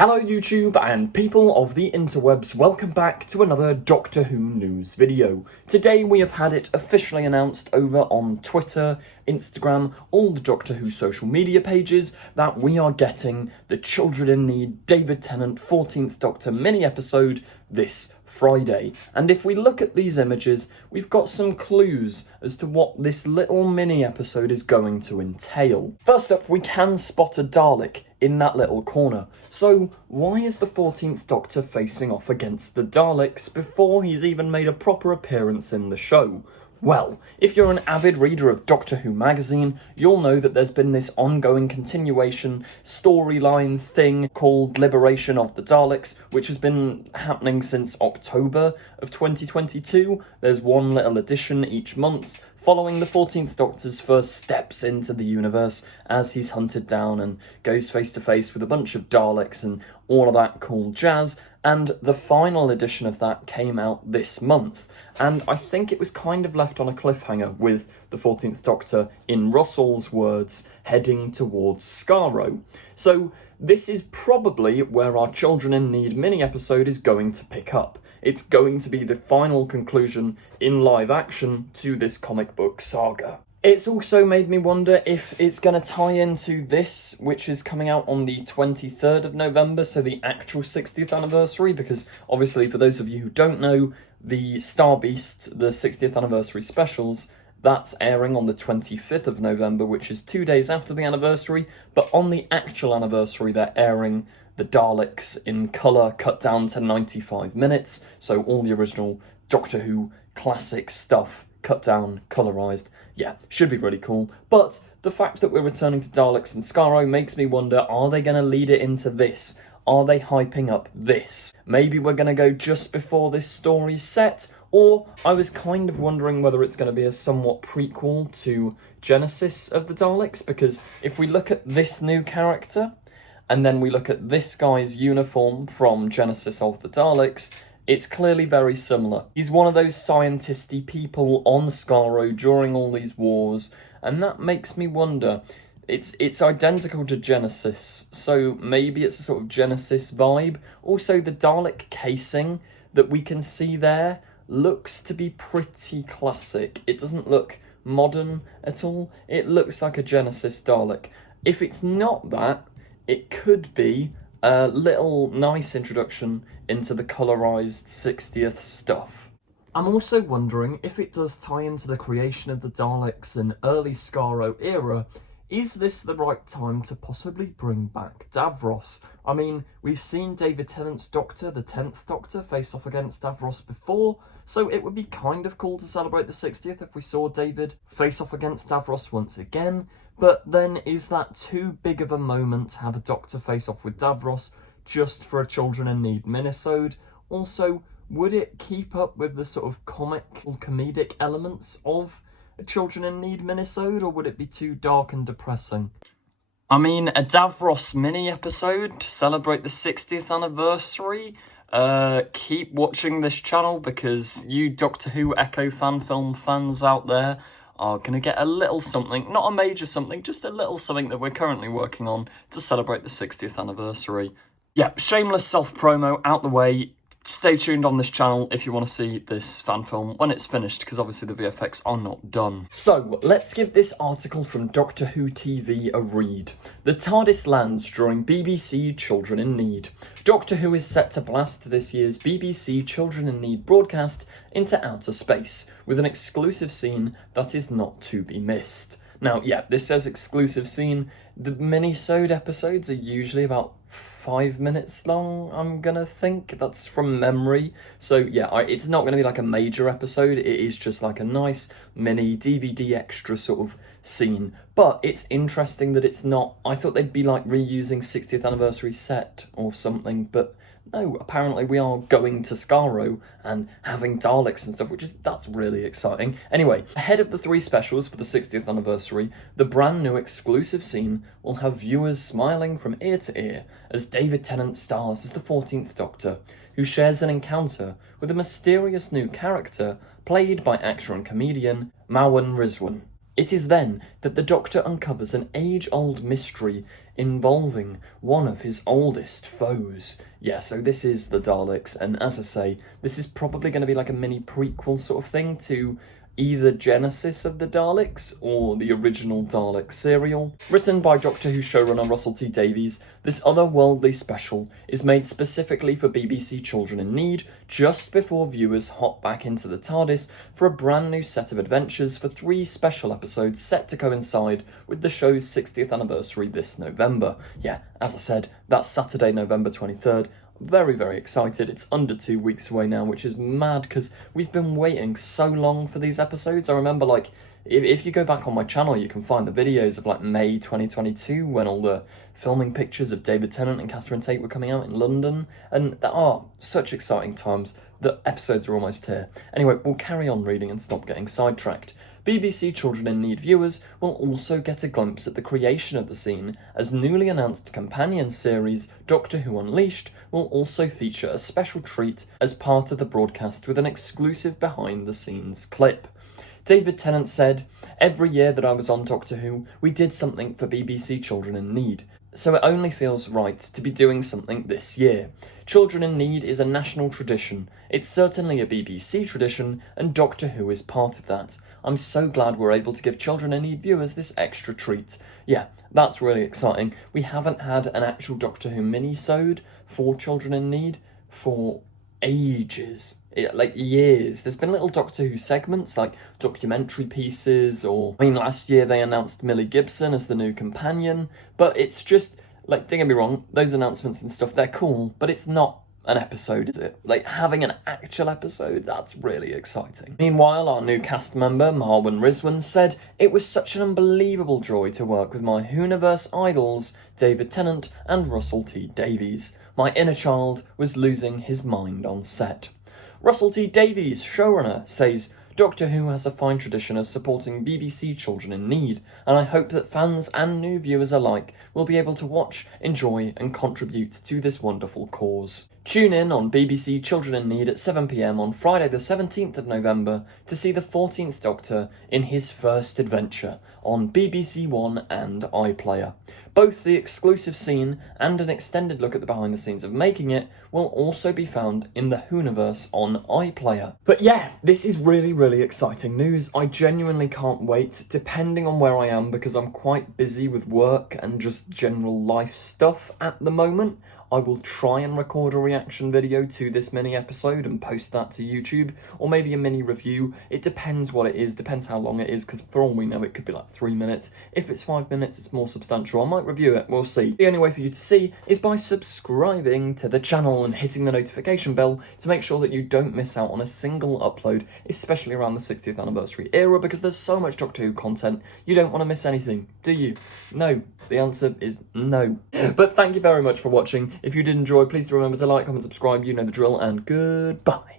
Hello YouTube and people of the interwebs, welcome back to another Doctor Who news video. Today we have had it officially announced over on Twitter, Instagram, all the Doctor Who social media pages that we are getting the Children in Need David Tennant 14th Doctor mini episode this Friday. And if we look at these images, we've got some clues as to what this little mini episode is going to entail. First up, we can spot a Dalek in that little corner. So why is the 14th Doctor facing off against the Daleks before he's even made a proper appearance in the show? Well, if you're an avid reader of Doctor Who magazine, you'll know that there's been this ongoing continuation storyline thing called Liberation of the Daleks, which has been happening since October of 2022. There's one little edition each month, following the 14th Doctor's first steps into the universe as he's hunted down and goes face to face with a bunch of Daleks and all of that cool jazz. And the final edition of that came out this month. And I think it was kind of left on a cliffhanger with the 14th Doctor, in Russell's words, heading towards Skaro. So this is probably where our Children in Need mini-episode is going to pick up. It's going to be the final conclusion in live action to this comic book saga. It's also made me wonder if it's going to tie into this, which is coming out on the 23rd of November, so the actual 60th anniversary, because obviously for those of you who don't know, the Star Beast, the 60th anniversary specials, that's airing on the 25th of November, which is 2 days after the anniversary, but on the actual anniversary they're airing the Daleks in colour, cut down to 95 minutes, so all the original Doctor Who classic stuff cut down, colourised. Yeah, should be really cool. But the fact that we're returning to Daleks and Skaro makes me wonder, are they going to lead it into this? Are they hyping up this? Maybe we're going to go just before this story's set, or I was kind of wondering whether it's going to be a somewhat prequel to Genesis of the Daleks, because if we look at this new character, and then we look at this guy's uniform from Genesis of the Daleks, it's clearly very similar. He's one of those scientisty people on Skaro during all these wars, and that makes me wonder. It's identical to Genesis, so maybe it's a sort of Genesis vibe. Also, the Dalek casing that we can see there looks to be pretty classic. It doesn't look modern at all. It looks like a Genesis Dalek. If it's not that, it could be a little nice introduction into the colourised 60th stuff. I'm also wondering if it does tie into the creation of the Daleks in early Skaro era. Is this the right time to possibly bring back Davos? I mean, we've seen David Tennant's Doctor, the 10th Doctor, face off against Davos before, so it would be kind of cool to celebrate the 60th if we saw David face off against Davos once again. But then, is that too big of a moment to have a Doctor face off with Davos just for a Children in Need minisode? Also, would it keep up with the sort of comedic elements of a Children in Need minisode, or would it be too dark and depressing? I mean, a Davros mini-episode to celebrate the 60th anniversary? Keep watching this channel, because you Doctor Who Echo fan film fans out there are going to get a little something, not a major something, just a little something that we're currently working on to celebrate the 60th anniversary. Yeah, shameless self-promo out the way. Stay tuned on this channel if you want to see this fan film when it's finished, because obviously the VFX are not done. So, let's give this article from Doctor Who TV a read. The TARDIS lands during BBC Children in Need. Doctor Who is set to blast this year's BBC Children in Need broadcast into outer space, with an exclusive scene that is not to be missed. Now, yeah, this says exclusive scene. The minisode episodes are usually about 5 minutes long, I'm gonna think. That's from memory. So yeah, it's not gonna be like a major episode. It is just like a nice mini DVD extra sort of scene. But it's interesting that it's not. I thought they'd be like reusing 60th anniversary set or something, but no, apparently we are going to Skaro and having Daleks and stuff, that's really exciting. Anyway, ahead of the 3 specials for the 60th anniversary, the brand new exclusive scene will have viewers smiling from ear to ear as David Tennant stars as the 14th Doctor, who shares an encounter with a mysterious new character played by actor and comedian Mawan Rizwan. It is then that the Doctor uncovers an age-old mystery involving one of his oldest foes. Yeah, so this is the Daleks, and as I say, this is probably going to be like a mini prequel sort of thing to either Genesis of the Daleks or the original Dalek serial. Written by Doctor Who showrunner Russell T Davies, this otherworldly special is made specifically for BBC Children in Need just before viewers hop back into the TARDIS for a brand new set of adventures for 3 special episodes set to coincide with the show's 60th anniversary this November. Yeah, as I said, that's Saturday, November 23rd. Very, very excited. It's under 2 weeks away now, which is mad because we've been waiting so long for these episodes. I remember, like, if you go back on my channel, you can find the videos of, like, May 2022 when all the filming pictures of David Tennant and Catherine Tate were coming out in London. And that are such exciting times. The episodes are almost here. Anyway, we'll carry on reading and stop getting sidetracked. BBC Children in Need viewers will also get a glimpse at the creation of the scene, as newly announced companion series Doctor Who Unleashed will also feature a special treat as part of the broadcast with an exclusive behind-the-scenes clip. David Tennant said, "Every year that I was on Doctor Who, we did something for BBC Children in Need. So it only feels right to be doing something this year. Children in Need is a national tradition. It's certainly a BBC tradition, and Doctor Who is part of that. I'm so glad we're able to give Children in Need viewers this extra treat." Yeah, that's really exciting. We haven't had an actual Doctor Who minisode for Children in Need for ages. Like years. There's been little Doctor Who segments, like documentary pieces, or last year they announced Millie Gibson as the new companion, but it's just, like, don't get me wrong, those announcements and stuff, they're cool, but it's not an episode, is it? Like, having an actual episode, that's really exciting. Meanwhile, our new cast member, Marwan Rizwan, said, "It was such an unbelievable joy to work with my Whoniverse idols, David Tennant and Russell T Davies. My inner child was losing his mind on set." Russell T Davies, showrunner, says, "Doctor Who has a fine tradition of supporting BBC Children in Need, and I hope that fans and new viewers alike will be able to watch, enjoy and contribute to this wonderful cause." Tune in on BBC Children in Need at 7 p.m. on Friday the 17th of November to see the 14th Doctor in his first adventure on BBC One and iPlayer. Both the exclusive scene and an extended look at the behind the scenes of making it will also be found in the Whoniverse on iPlayer. But yeah, this is really, really exciting news. I genuinely can't wait, depending on where I am, because I'm quite busy with work and just general life stuff at the moment. I will try and record a reaction video to this mini episode and post that to YouTube, or maybe a mini review. It depends what it is, depends how long it is, because for all we know it could be like 3 minutes. If it's 5 minutes, it's more substantial. I might review it, we'll see. The only way for you to see is by subscribing to the channel and hitting the notification bell to make sure that you don't miss out on a single upload, especially around the 60th anniversary era, because there's so much Doctor Who content, you don't want to miss anything, do you? No. The answer is no. But thank you very much for watching. If you did enjoy, please do remember to like, comment, subscribe, you know the drill, and goodbye.